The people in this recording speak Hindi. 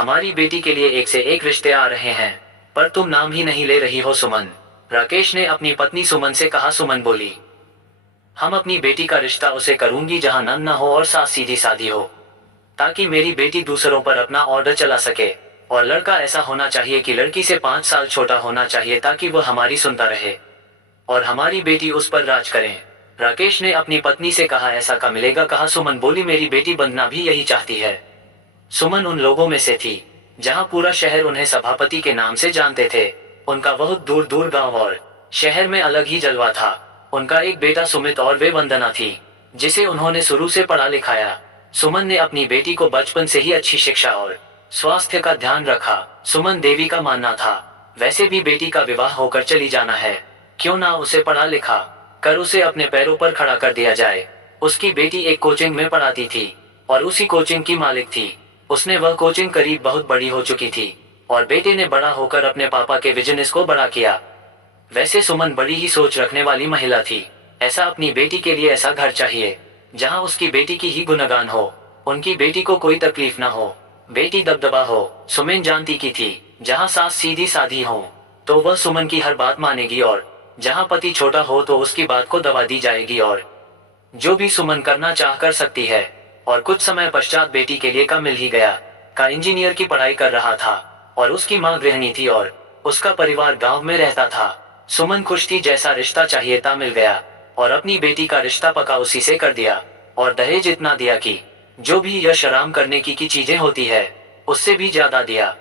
हमारी बेटी के लिए एक से एक रिश्ते आ रहे हैं, पर तुम नाम ही नहीं ले रही हो सुमन। राकेश ने अपनी पत्नी सुमन से कहा। सुमन बोली, हम अपनी बेटी का रिश्ता उसे करूंगी जहां नन न हो और सास सीधी सादी हो, ताकि मेरी बेटी दूसरों पर अपना ऑर्डर चला सके। और लड़का ऐसा होना चाहिए कि लड़की से 5 साल छोटा होना चाहिए, ताकि वह हमारी सुनता रहे और हमारी बेटी उस पर राज करें। राकेश ने अपनी पत्नी से कहा। ऐसा का मिलेगा, कहा। सुमन बोली, मेरी बेटी बनना भी यही चाहती है। सुमन उन लोगों में से थी जहां पूरा शहर उन्हें सभापति के नाम से जानते थे। उनका बहुत दूर दूर गांव और शहर में अलग ही जलवा था। उनका एक बेटा सुमित और वे वंदना थी, जिसे उन्होंने शुरू से पढ़ा लिखाया। सुमन ने अपनी बेटी को बचपन से ही अच्छी शिक्षा और स्वास्थ्य का ध्यान रखा। सुमन देवी का मानना था, वैसे भी बेटी का विवाह होकर चली जाना है, क्यों ना उसे पढ़ा लिखा कर उसे अपने पैरों पर खड़ा कर दिया जाए। उसकी बेटी एक कोचिंग में पढ़ाती थी और उसी कोचिंग की मालिक थी। उसने वह कोचिंग करीब बहुत बड़ी हो चुकी थी और बेटे ने बड़ा होकर अपने पापा के बिजनेस को बड़ा किया। वैसे सुमन बड़ी ही सोच रखने वाली महिला थी। ऐसा अपनी बेटी के लिए ऐसा घर चाहिए जहां उसकी बेटी की ही गुणगान हो, उनकी बेटी को कोई तकलीफ ना हो, बेटी दबदबा हो। सुमन जानती की थी जहां सास सीधी साधी हो तो वह सुमन की हर बात मानेगी, और जहां पति छोटा हो तो उसकी बात को दबा दी जाएगी और जो भी सुमन करना चाह कर सकती है। और कुछ समय पश्चात बेटी के लिए का मिल ही गया। का इंजीनियर की पढ़ाई कर रहा था और उसकी मां गृहिणी थी और उसका परिवार गांव में रहता था। सुमन खुश थी, जैसा रिश्ता चाहिए था मिल गया और अपनी बेटी का रिश्ता पका उसी से कर दिया। और दहेज इतना दिया कि जो भी यश आराम करने की चीजें होती है उससे भी ज्यादा दिया।